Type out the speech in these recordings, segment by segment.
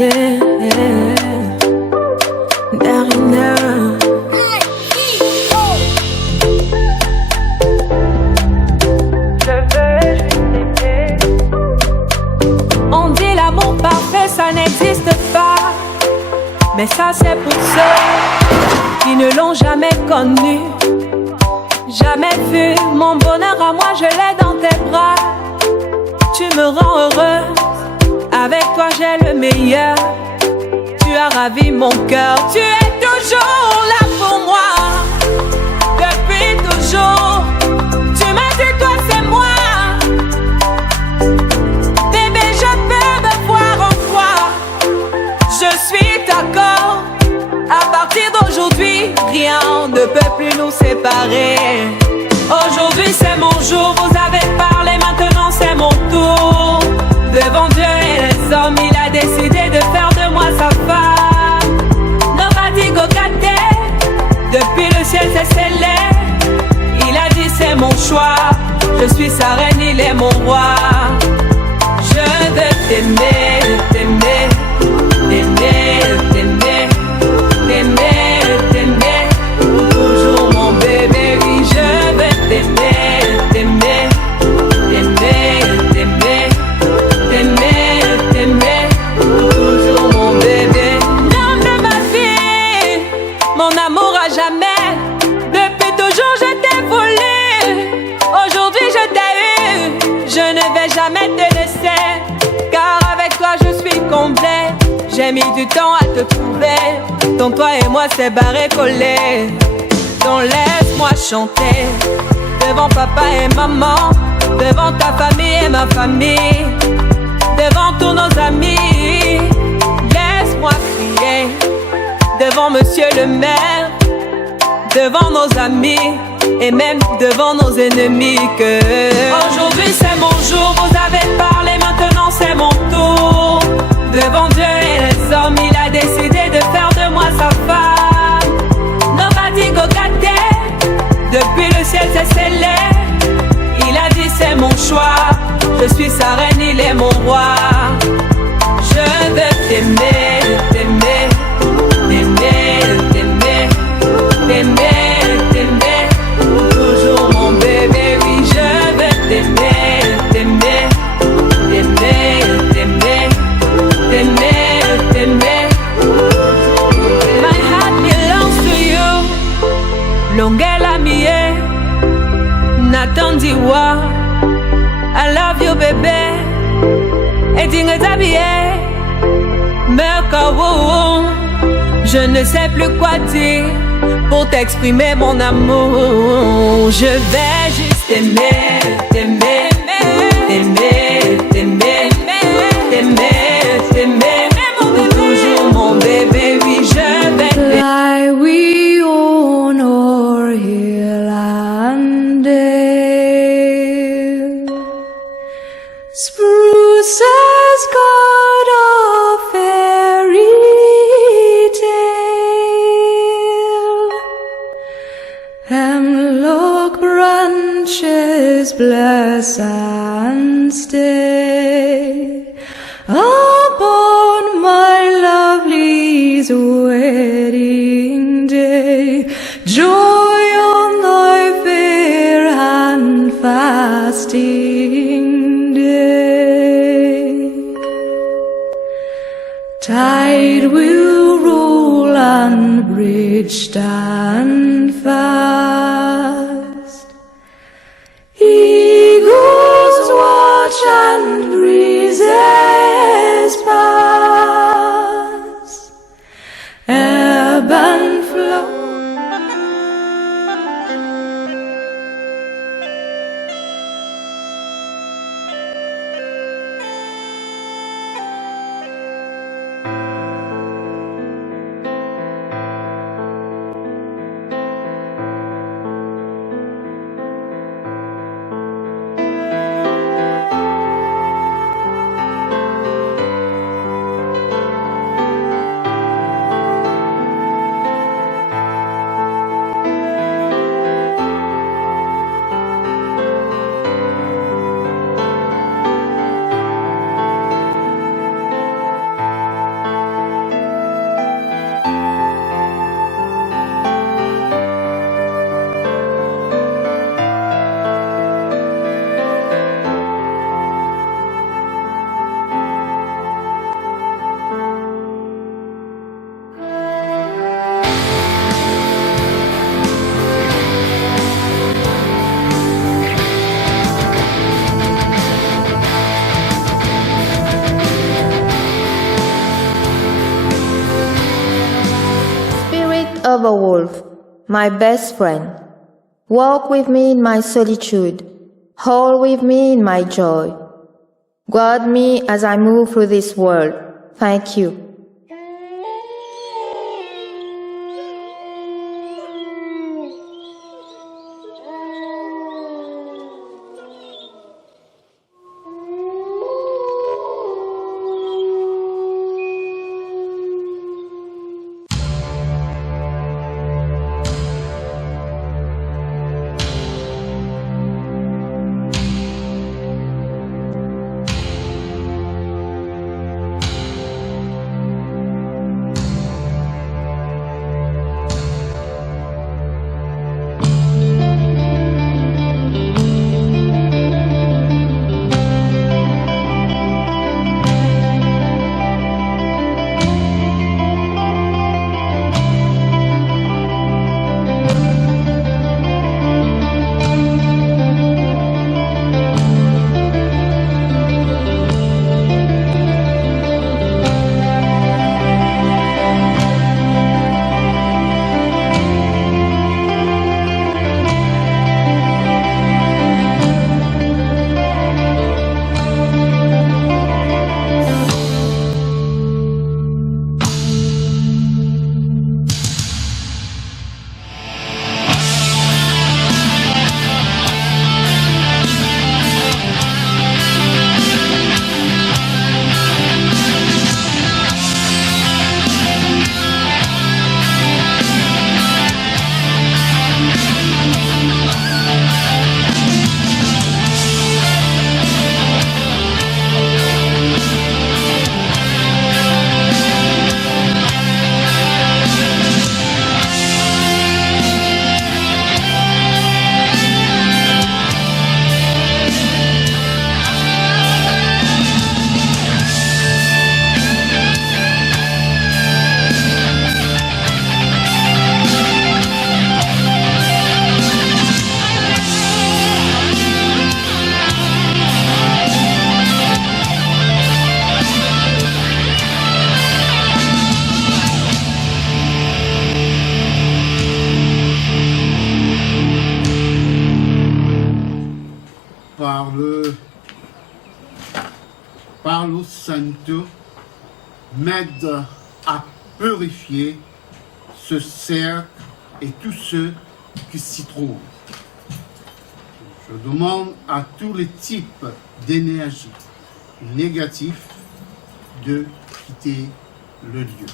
yeah. Darina. On dit l'amour parfait, ça n'existe pas. Mais ça c'est pour ceux qui ne l'ont jamais connu. Jamais vu mon bonheur à moi, je l'ai dans tes bras. Tu me rends heureuse, avec toi j'ai le meilleur. Tu as ravi mon cœur, tu es toujours là pour moi. Depuis toujours, tu m'as dit toi c'est moi. Bébé je peux me voir en toi. Je suis d'accord, à partir d'aujourd'hui, rien ne peut plus nous séparer. Aujourd'hui c'est mon jour, vous avez parlé, maintenant c'est mon tour. Devant Dieu et les hommes, il a décidé de faire de moi sa femme. Nobody go get there. Depuis le ciel c'est scellé. Il a dit c'est mon choix. Je suis sa reine, il est mon roi. Je veux t'aimer, t'aimer, t'aimer, t'aimer, t'aimer, t'aimer. Toujours mon bébé, oui je veux t'aimer, t'aimer, t'aimer, t'aimer. T'aimer, t'aimer, toujours mon bébé. L'homme de ma vie, mon amour à jamais. Depuis toujours je t'ai voulu. Aujourd'hui je t'ai eu. Je ne vais jamais te laisser, car avec toi je suis complet. J'ai mis du temps à te trouver. Ton toi et moi c'est barré collé. Donc laisse-moi chanter devant papa et maman, devant ta famille et ma famille, devant tous nos amis. Laisse-moi crier devant monsieur le maire, devant nos amis et même devant nos ennemis que aujourd'hui c'est mon jour, vous avez parlé, maintenant c'est mon tour. Devant Dieu et les hommes, il a décidé de faire de moi sa femme. Nobody go get there. Depuis le ciel c'est scellé. Il a dit c'est mon choix. Je suis sa reine, il est mon roi. Je veux t'aimer, t'aimer, t'aimer, t'aimer, t'aimer, t'aimer. Toujours mon bébé, oui je veux t'aimer, t'aimer, t'aimer, t'aimer, t'aimer, t'aimer. My heart belongs to you. Longela mie, Nathan Diwa. I love you bébé. Et dingue t'habiller. Merkawo. Je ne sais plus quoi dire pour t'exprimer mon amour. Je vais juste t'aimer, t'aimer, t'aimer, t'aimer, t'aimer, t'aimer. Toujours mon bébé, oui je vais t'aimer. Fly we on o'er hill and dale. Spruces got a fairy tale. Hemlock branches bless and stay upon my lovely's wedding day. Joy on thy fair and fasting day. Tide will roll and bridge stand fast. Eagles watch and breezes pass. Ebb and flow. of a wolf, my best friend. Walk with me in my solitude. Hold with me in my joy. Guard me as I move through this world. Thank you. Palo Santo m'aide à purifier ce cercle et tous ceux qui s'y trouvent. Je demande à tous les types d'énergie négatifs de quitter le lieu.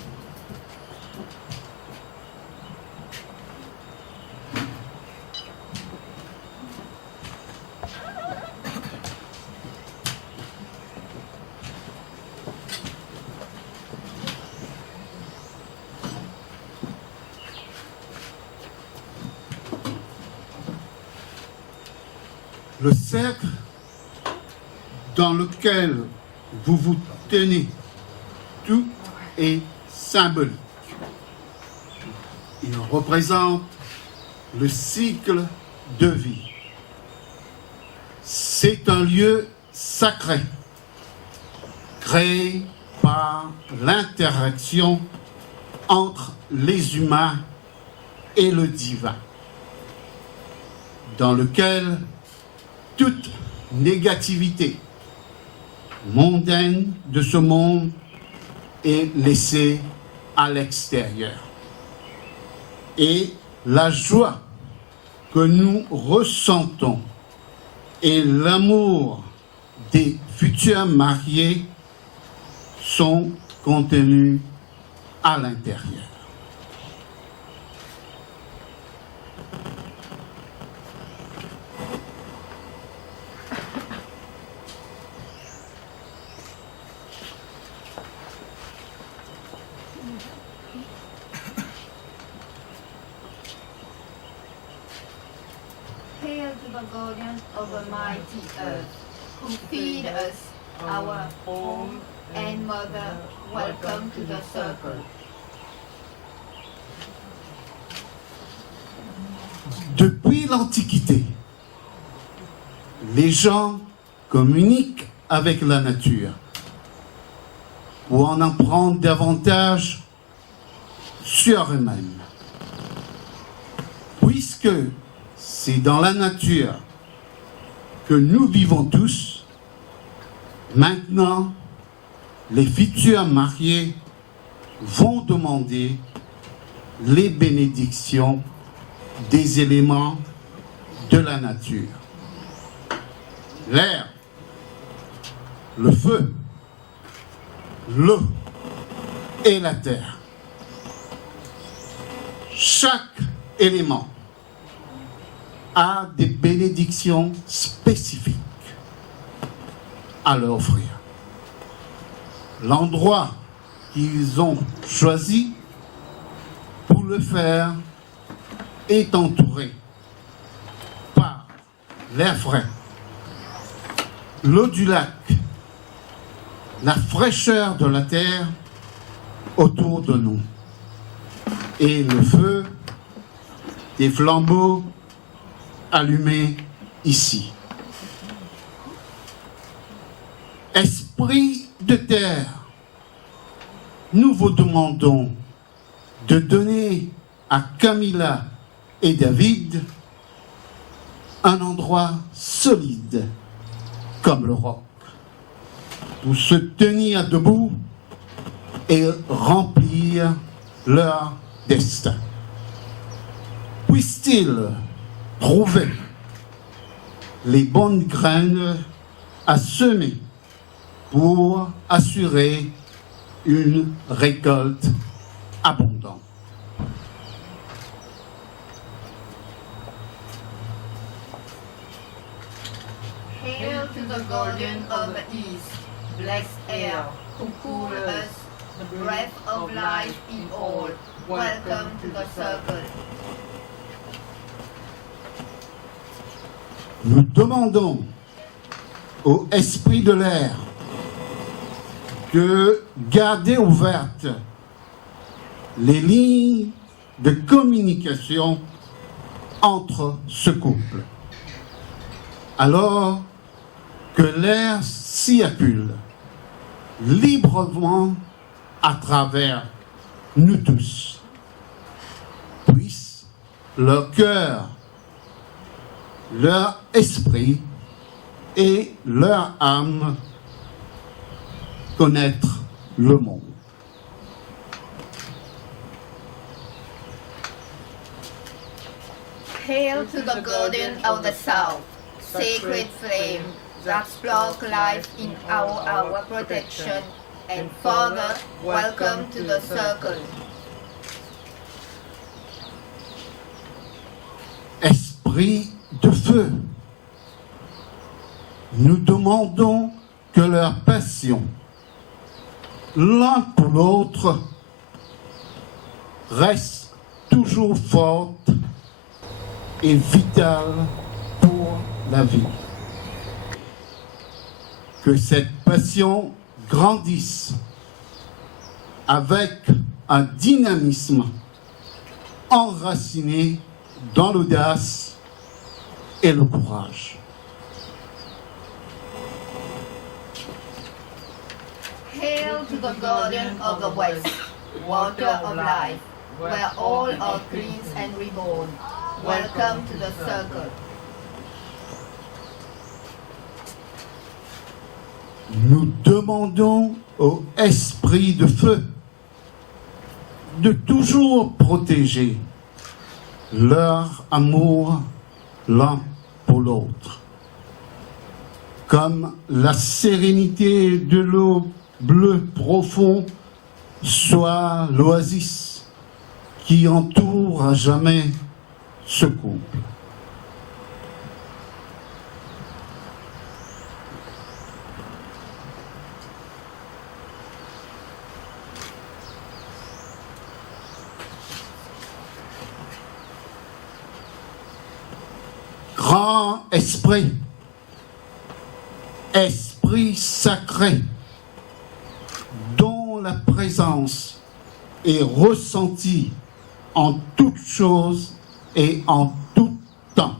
Le cercle dans lequel vous vous tenez, tout est symbolique. Il représente le cycle de vie. C'est un lieu sacré, créé par l'interaction entre les humains et le divin, dans lequel toute négativité mondaine de ce monde est laissée à l'extérieur. Et la joie que nous ressentons et l'amour des futurs mariés sont contenus à l'intérieur. Hail to the guardian of the mighty earth, who feed us, our home and mother. Welcome to the circle. Depuis l'Antiquité, les gens communiquent avec la nature pour en apprendre davantage sur eux-mêmes Puisque c'est dans la nature que nous vivons tous, maintenant, les futurs mariés vont demander les bénédictions des éléments de la nature. L'air, le feu, l'eau et la terre. Chaque élément a des bénédictions spécifiques à leur offrir. L'endroit qu'ils ont choisi pour le faire est entouré par l'air frais, l'eau du lac, la fraîcheur de la terre autour de nous et le feu des flambeaux allumés ici. Esprit de terre, nous vous demandons de donner à Camilla et David un endroit solide comme le roc pour se tenir debout et remplir leur destin. Puissent-ils trouver les bonnes graines à semer pour assurer une récolte abondante. Hail to the guardian of the east, blessed air, who cool us, the breath of life in all. Welcome to the circle. Nous demandons au esprit de l'air de garder ouvertes les lignes de communication entre ce couple, alors que l'air circule librement à travers nous tous. Puisse leur cœur, leur esprit et leur âme connaître le monde. Hail to the guardian of the south, sacred flame that spark life in our protection, and Father, welcome to the circle. Esprit de feu, nous demandons que leur passion, l'un pour l'autre, reste toujours forte et vitale pour la vie. Que cette passion grandisse avec un dynamisme enraciné dans l'audace et le courage. Hail to the guardian of the west, water of life, where all are cleansed and reborn. Welcome to the circle. Nous demandons au esprit de feu de toujours protéger leur amour l'un pour l'autre, comme la sérénité de l'eau bleue profonde soit l'oasis qui entoure à jamais ce couple. Grand esprit, esprit sacré, dont la présence est ressentie en toutes choses et en tout temps,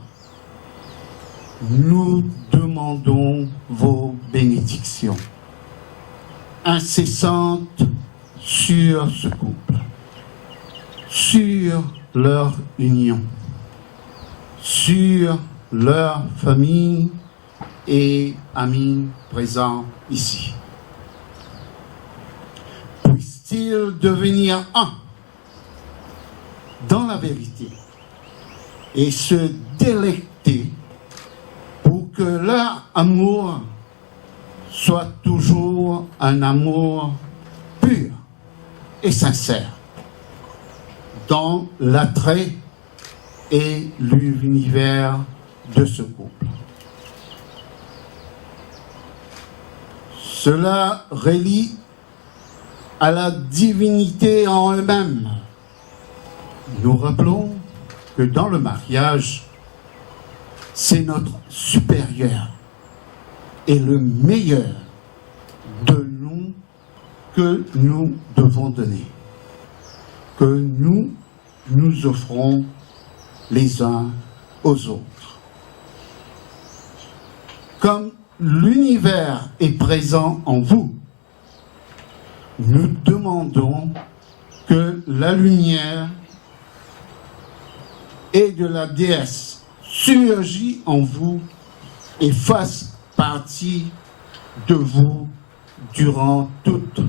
nous demandons vos bénédictions incessantes sur ce couple, sur leur union sur leur famille et amis présents ici. Puissent-ils devenir un dans la vérité et se délecter pour que leur amour soit toujours un amour pur et sincère dans l'attrait et l'univers de ce couple. Cela relie à la divinité en elle-même. Nous rappelons que dans le mariage, c'est notre supérieur et le meilleur de nous que nous devons donner, que nous nous offrons les uns aux autres. Comme l'univers est présent en vous, nous demandons que la lumière et de la déesse surgit en vous et fasse partie de vous durant toute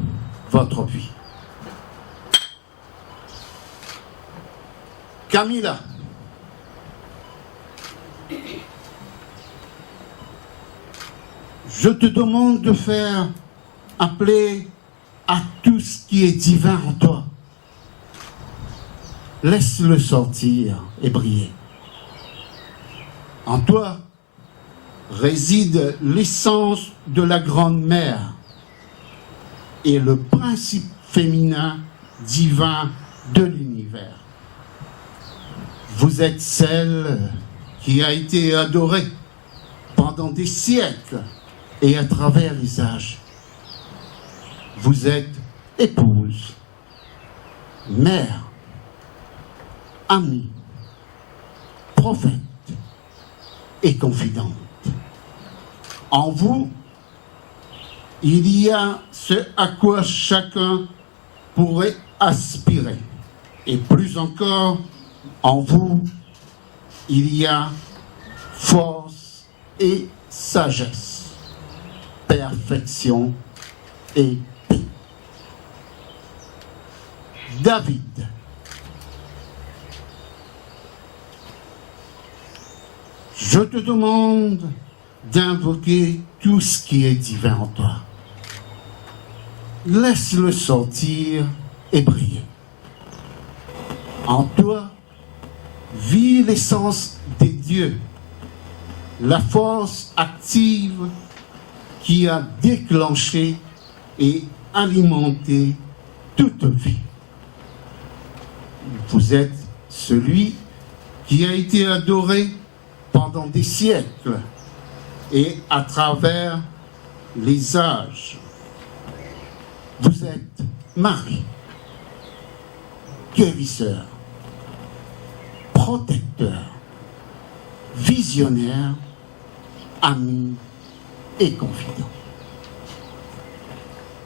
votre vie. Camilla, je te demande de faire appeler à tout ce qui est divin en toi. Laisse-le sortir et briller. En toi réside l'essence de la grande mère et le principe féminin divin de l'univers. Vous êtes celle qui a été adorée pendant des siècles et à travers les âges. Vous êtes épouse, mère, amie, prophète et confidente. En vous, il y a ce à quoi chacun pourrait aspirer. Et plus encore, en vous, il y a force et sagesse, perfection et paix. David, je te demande d'invoquer tout ce qui est divin en toi. Laisse-le sortir et briller. En toi vit l'essence des dieux, la force active qui a déclenché et alimenté toute vie. Vous êtes celui qui a été adoré pendant des siècles et à travers les âges. Vous êtes Marie, guérisseur, protecteur, visionnaire, ami et confident.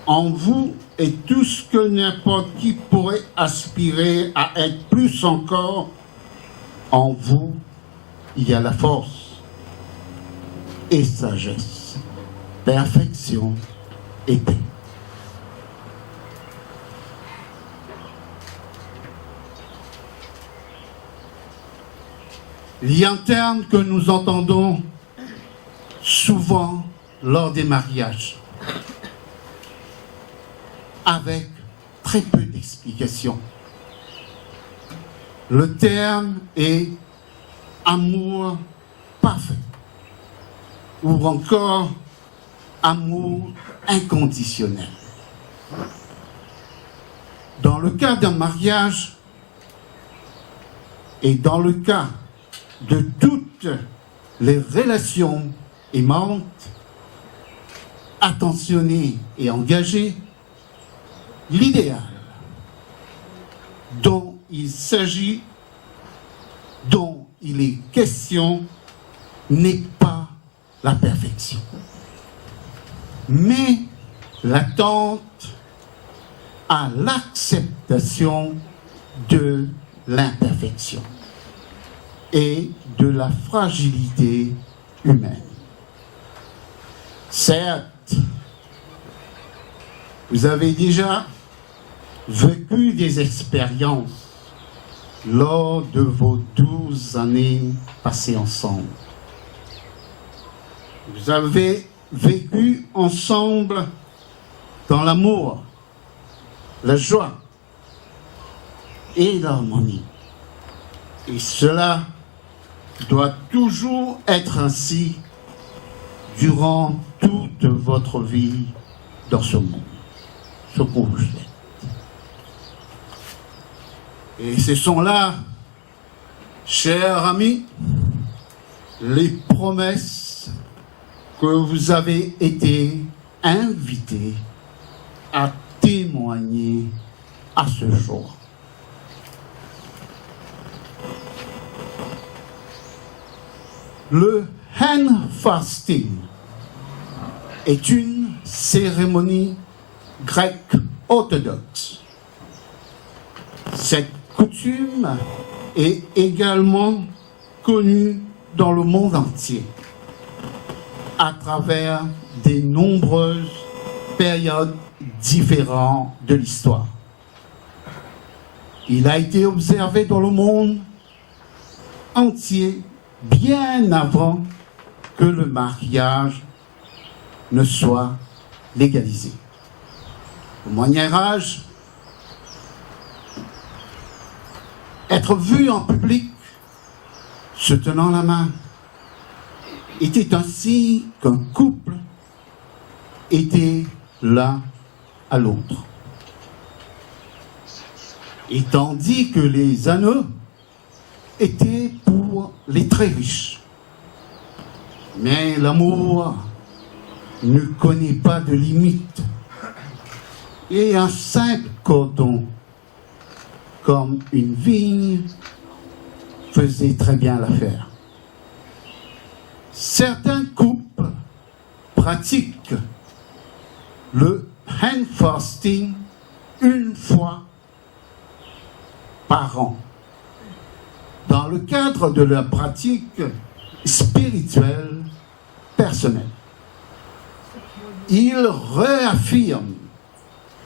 En vous est tout ce que n'importe qui pourrait aspirer à être plus encore. En vous, il y a la force et sagesse, perfection et paix. L'interne que nous entendons souvent lors des mariages, avec très peu d'explications. Le terme est amour parfait ou encore amour inconditionnel. Dans le cas d'un mariage et dans le cas de toutes les relations aimantes, attentionnées et engagées, l'idéal dont il s'agit, dont il est question, n'est pas la perfection, mais l'attente à l'acceptation de l'imperfection. et de la fragilité humaine. Certes, vous avez déjà vécu des expériences lors de vos 12 années passées ensemble. Vous avez vécu ensemble dans l'amour, la joie et l'harmonie. Et cela doit toujours être ainsi durant toute votre vie dans ce monde, ce qu'on vous souhaite. Et ce sont là, chers amis, les promesses que vous avez été invités à témoigner à ce jour. Le hand fasting est une cérémonie grecque orthodoxe. Cette coutume est également connue dans le monde entier à travers de nombreuses périodes différentes de l'histoire. Il a été observé dans le monde entier bien avant que le mariage ne soit légalisé. Le mariage, être vu en public, se tenant la main, était un signe qu'un couple était l'un à l'autre. Et tandis que les anneaux étaient pour les très riches. Mais l'amour ne connaît pas de limite. Et un simple cordon, comme une vigne, faisait très bien l'affaire. Certains couples pratiquent le hand fasting une fois par an, dans le cadre de leur pratique spirituelle personnelle. Ils réaffirment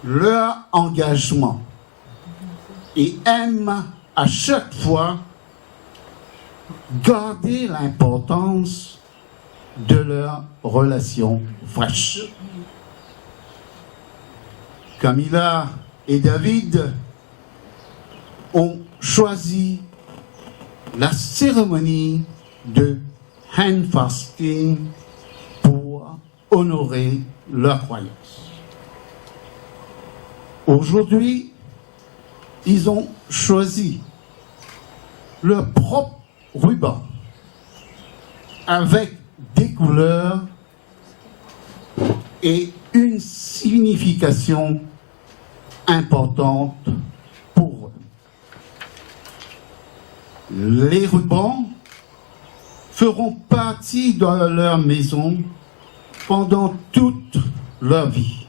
leur engagement et aiment à chaque fois garder l'importance de leur relation fraîche. Camilla et David ont choisi la cérémonie de hand fasting pour honorer leur croyance. Aujourd'hui, ils ont choisi leur propre ruban avec des couleurs et une signification importante pour eux. Les rubans feront partie de leur maison pendant toute leur vie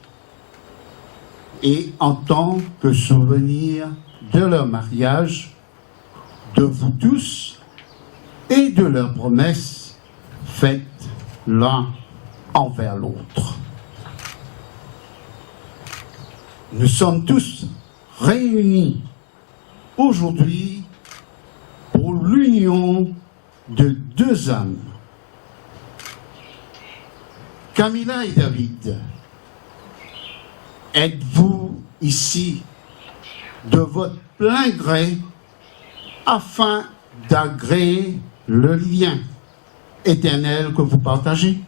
et en tant que souvenir de leur mariage, de vous tous et de leurs promesses faites l'un envers l'autre. Nous sommes tous réunis aujourd'hui pour l'union de deux âmes. Camilla et David, êtes-vous ici de votre plein gré afin d'agréer le lien éternel que vous partagez?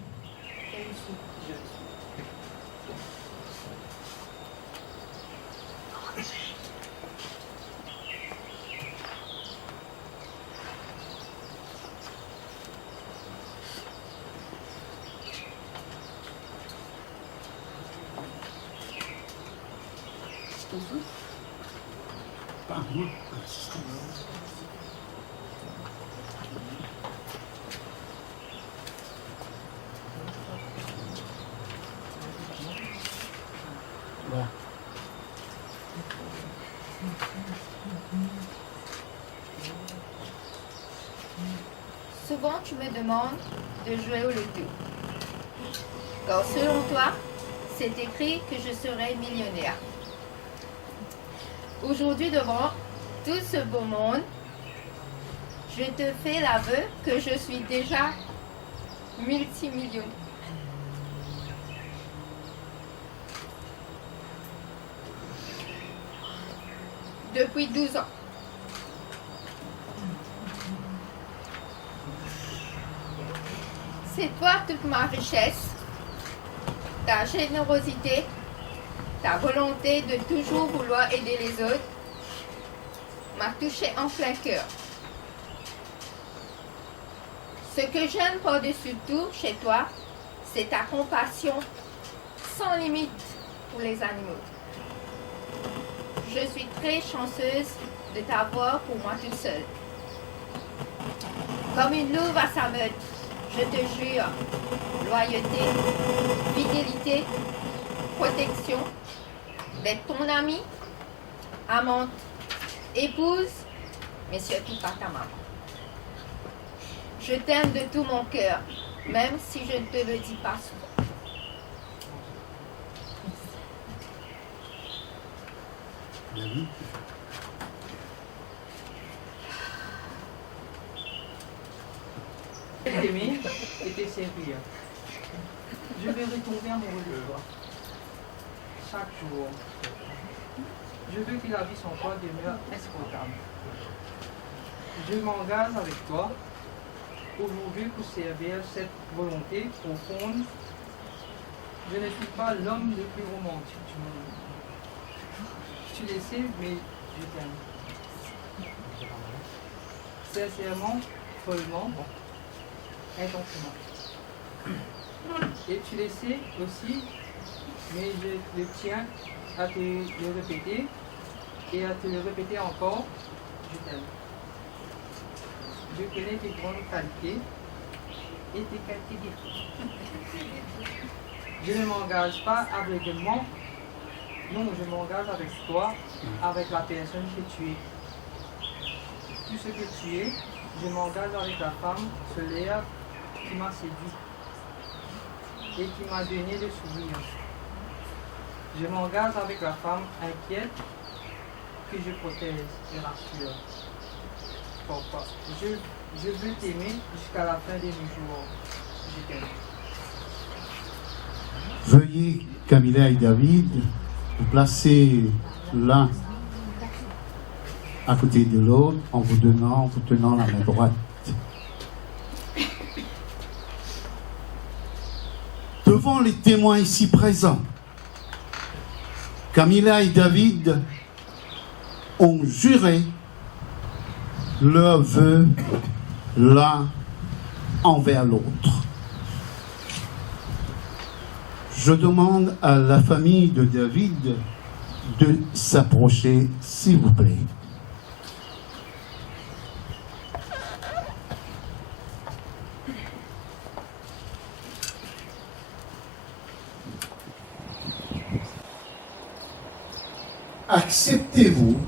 souvent tu me demandes de jouer au loto. Car selon toi, c'est écrit que je serai millionnaire. Aujourd'hui, devant tout ce beau monde, je te fais l'aveu que je suis déjà multimillionnaire. Depuis 12 ans. C'est toi toute ma richesse, ta générosité, ta volonté de toujours vouloir aider les autres m'a touché en plein cœur. Ce que j'aime par-dessus tout chez toi, c'est ta compassion sans limite pour les animaux. Je suis très chanceuse de t'avoir pour moi toute seule. Comme une louve à sa meute, je te jure, loyauté, fidélité, protection, d'être ton amie, amante, épouse, mais surtout pas ta maman. Je t'aime de tout mon cœur, même si je ne te le dis pas souvent. David. T'aimer et te servir. Je vais retomber amoureux de toi. Chaque jour. Je veux que la vie sans toi demeure insupportable. Je m'engage avec toi aujourd'hui pour servir cette volonté profonde. Je ne suis pas l'homme le plus romantique du monde. Tu le sais, mais je t'aime. Sincèrement, follement, intensément. Et tu le sais aussi, mais je tiens à te le répéter et à te le répéter encore, je t'aime. Je connais tes grandes qualités et tes qualités défauts. Je ne m'engage pas aveuglément, non, je m'engage avec toi, avec la personne que tu es. Tout ce que tu es, je m'engage avec la femme solaire qui m'a séduit et qui m'a donné le sourire. Je m'engage avec la femme inquiète que je protège et rassure. Pourquoi? Je veux t'aimer jusqu'à la fin de mes jours. Je t'aime. Veuillez, Camilla et David, vous placer l'un à côté de l'autre en vous tenant la main droite. Devant les témoins ici présents, Camilla et David ont juré leur vœu l'un envers l'autre. Je demande à la famille de David de s'approcher, s'il vous plaît. Acceptez-vous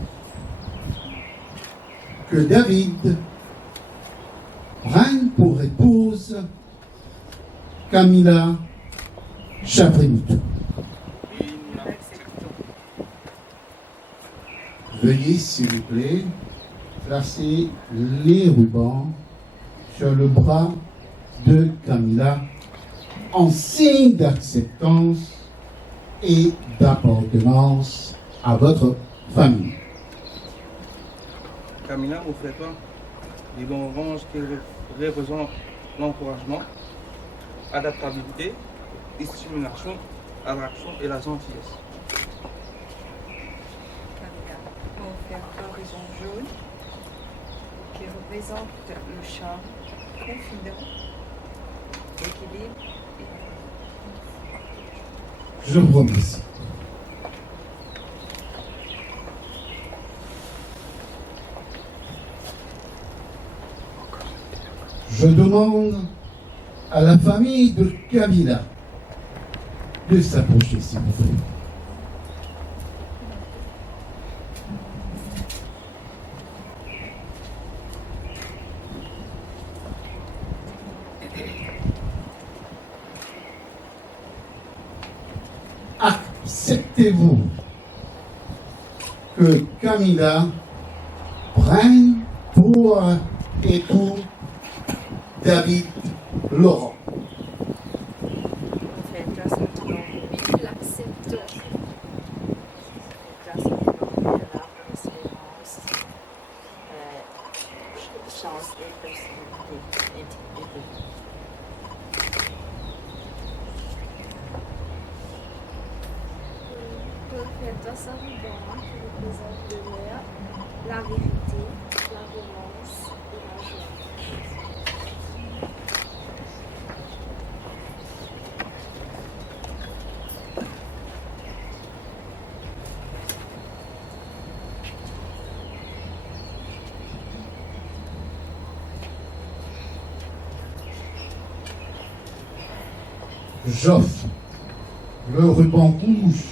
que David prenne pour épouse Camilla Chabrimutu? Veuillez, s'il vous plaît, placer les rubans sur le bras de Camilla en signe d'acceptance et d'appartenance à votre famille. Camilla, offrez-toi des longs oranges qui représentent l'encouragement, adaptabilité, et stimulation à l'action et la gentillesse. Camilla, on fait un floraison jaune qui représente le charme, confident, équilibre et... Je vous remercie. Je demande à la famille de Camilla de s'approcher, s'il vous plaît. acceptez-vous que Camilla prenne pour époux David Laurent? Oui, l'acceptons. Perfeita Saint-Laurent qui représente le meilleur, la vérité, la romance et la joie. J'offre le ruban rouge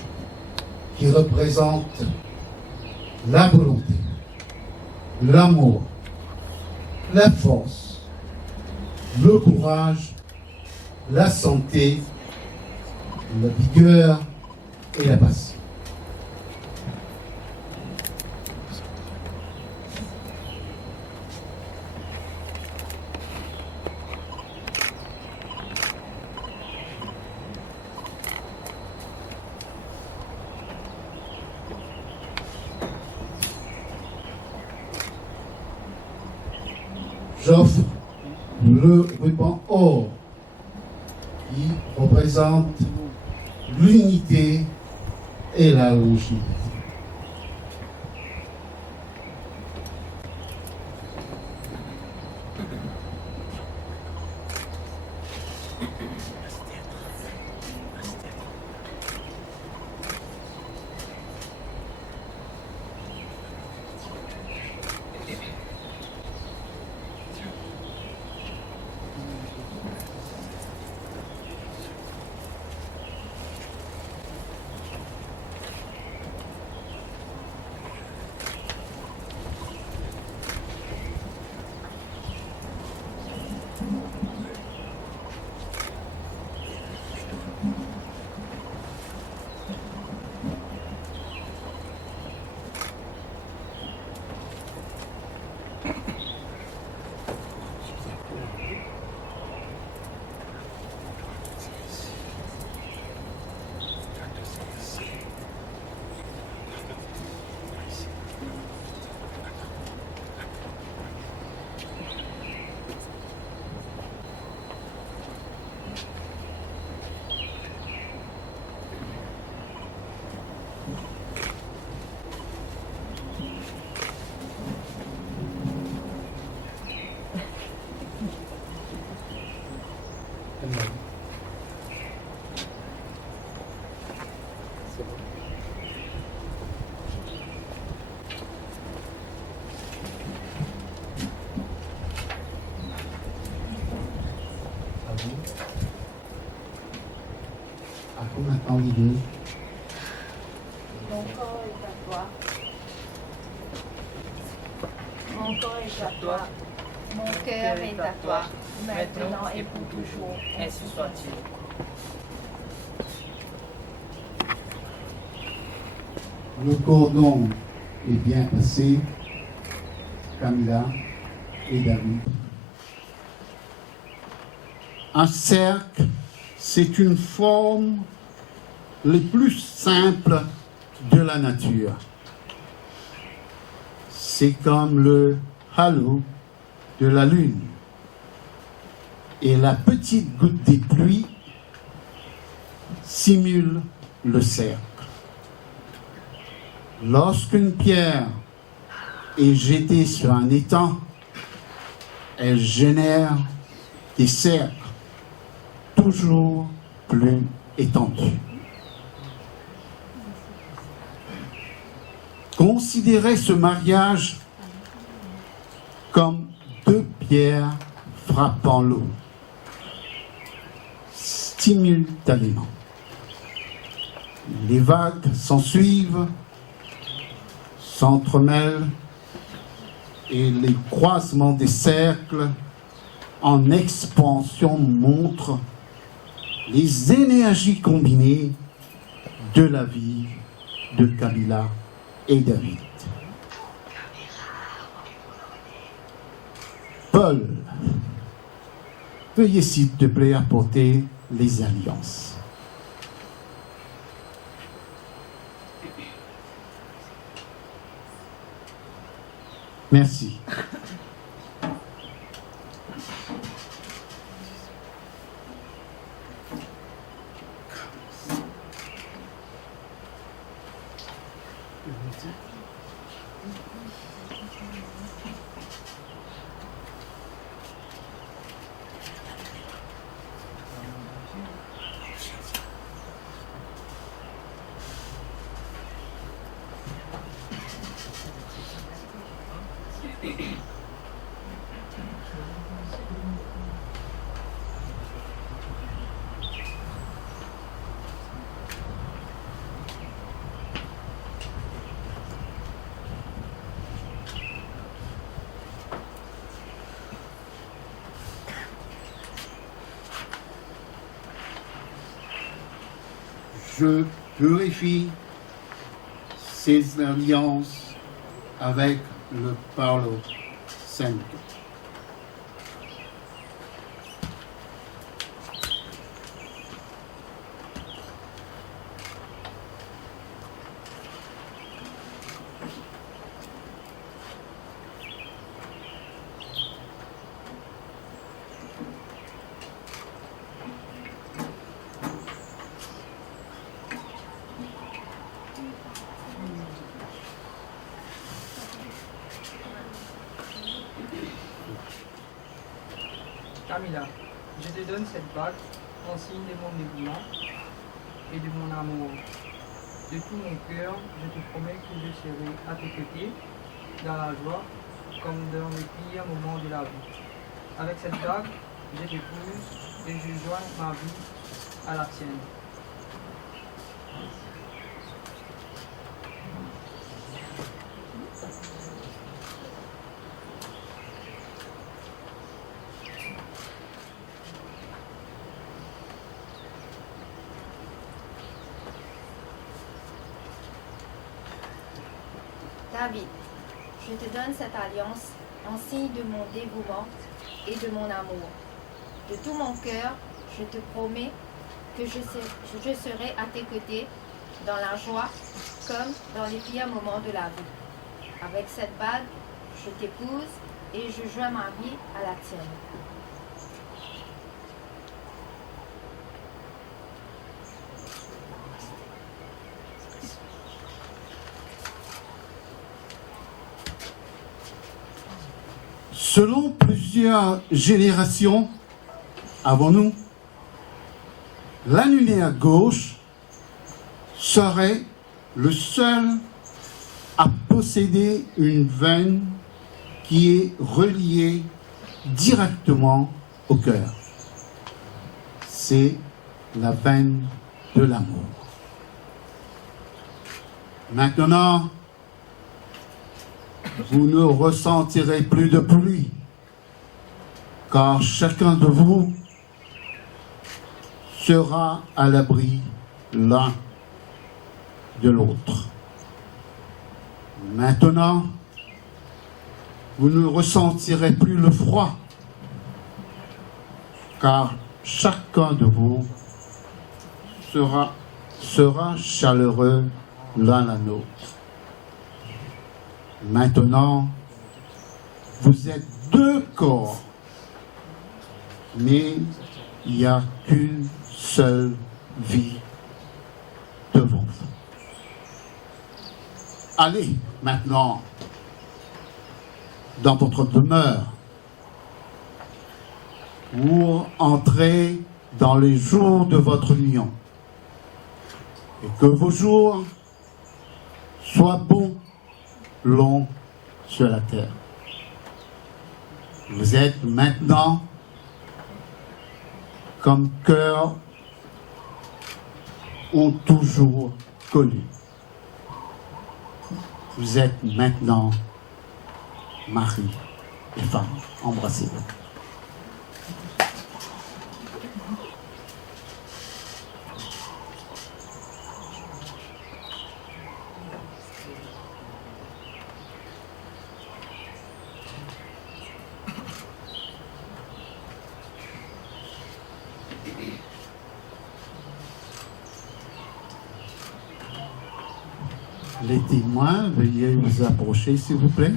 qui représente la volonté, l'amour, la force, le courage, la santé, la vigueur et la passion. J'offre le ruban or qui représente l'unité et la longévité. À vous maintenant les deux. Mon corps est à toi. Mon corps est à toi. Mon cœur est à toi. Maintenant et pour toujours. Ainsi soit-il. Le cordon est bien passé, Camilla et David. Un cercle, c'est une forme les plus simple de la nature. C'est comme le halo de la lune. Et la petite goutte des pluies simule le cercle. Lorsqu'une pierre est jetée sur un étang, elle génère des cercles toujours plus étendus. Considérez ce mariage comme deux pierres frappant l'eau simultanément. Les vagues s'ensuivent, s'entremêlent et les croisements des cercles en expansion montrent les énergies combinées de la vie de Camilla et David. Paul, veuillez s'il te plaît apporter les alliances. Merci. Je purifie ces alliances avec le Palo Santo. Camilla, je te donne cette bague en signe de mon dévouement et de mon amour. De tout mon cœur, je te promets que je serai à tes côtés, dans la joie comme dans les pires moments de la vie. Avec cette bague, je t'épouse et je joins ma vie à la tienne. David, je te donne cette alliance en signe de mon dévouement et de mon amour. De tout mon cœur, je te promets que je serai à tes côtés dans la joie comme dans les pires moments de la vie. Avec cette bague, je t'épouse et je joins ma vie à la tienne. Selon plusieurs générations avant nous, l'annulaire gauche serait le seul à posséder une veine qui est reliée directement au cœur. C'est la veine de l'amour. Maintenant, vous ne ressentirez plus de pluie, car chacun de vous sera à l'abri l'un de l'autre. Maintenant, vous ne ressentirez plus le froid, car chacun de vous sera chaleureux l'un à l'autre. Maintenant, vous êtes deux corps, mais il n'y a qu'une seule vie devant vous. Allez maintenant dans votre demeure pour entrer dans les jours de votre union et que vos jours soient bons, longs sur la terre. Vous êtes maintenant comme cœurs ont toujours connu. Vous êtes maintenant mari et femme. Embrassez-vous. Les témoins, veuillez vous approcher, s'il vous plaît.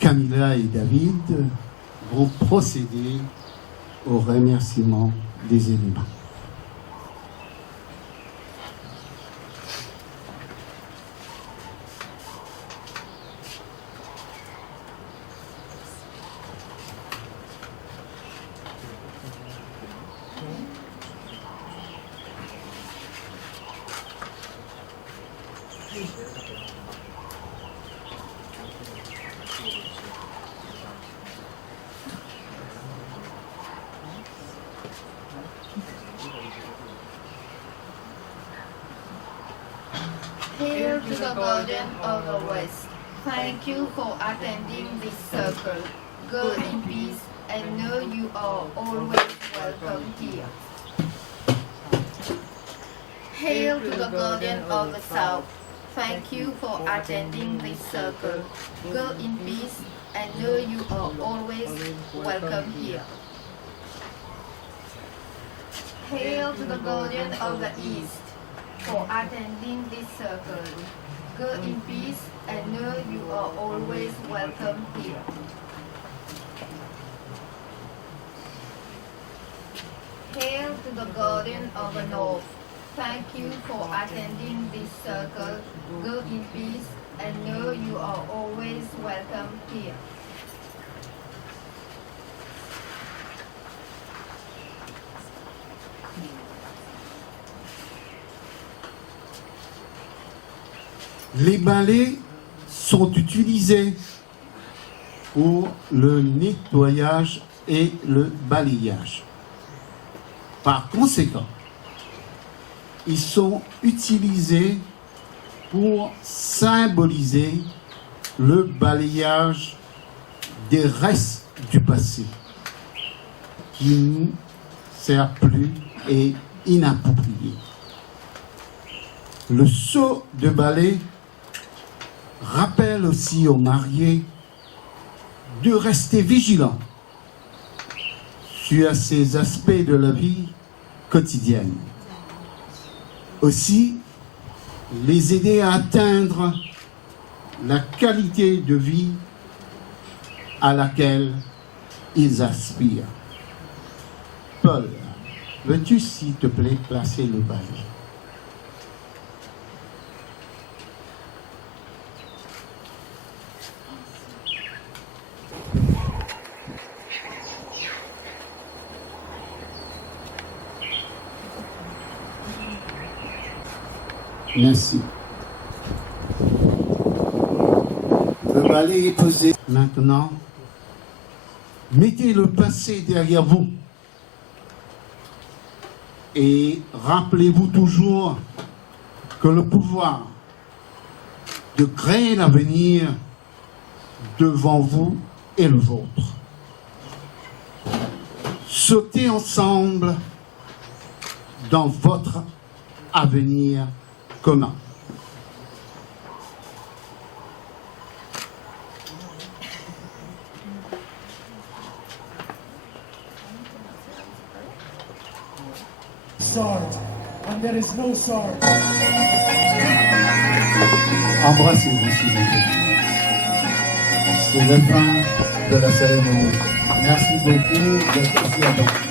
Camilla et David vont procéder au remerciement des éléments. Hail to the Guardian of the West. Thank you for attending this circle. Go in peace and know you are always welcome here. Hail to the Guardian of the South. Thank you for attending this circle. Go in peace and know you are always welcome here. Hail to the Guardian of the East for attending this circle. Go in peace and know you are always welcome here. Hail to the Guardian of the North. Thank you for attending this circle. Go in peace and know you are always welcome here. Les balais sont utilisés pour le nettoyage et le balayage. Par conséquent, ils sont utilisés pour symboliser le balayage des restes du passé qui ne nous sert plus et inapproprié. Le seau de balai rappelle aussi aux mariés de rester vigilants sur ces aspects de la vie quotidienne. Aussi, les aider à atteindre la qualité de vie à laquelle ils aspirent. Paul, veux-tu s'il te plaît placer le balai? Merci. Le balai est posé. Maintenant, mettez le passé derrière vous. Et rappelez-vous toujours que le pouvoir de créer l'avenir devant vous est le vôtre. Sautez ensemble dans votre avenir commun. Start, and there is no start. Embrassez-vous, s'il vous plaît. C'est la fin de la cérémonie. Merci beaucoup d'être ici à temps.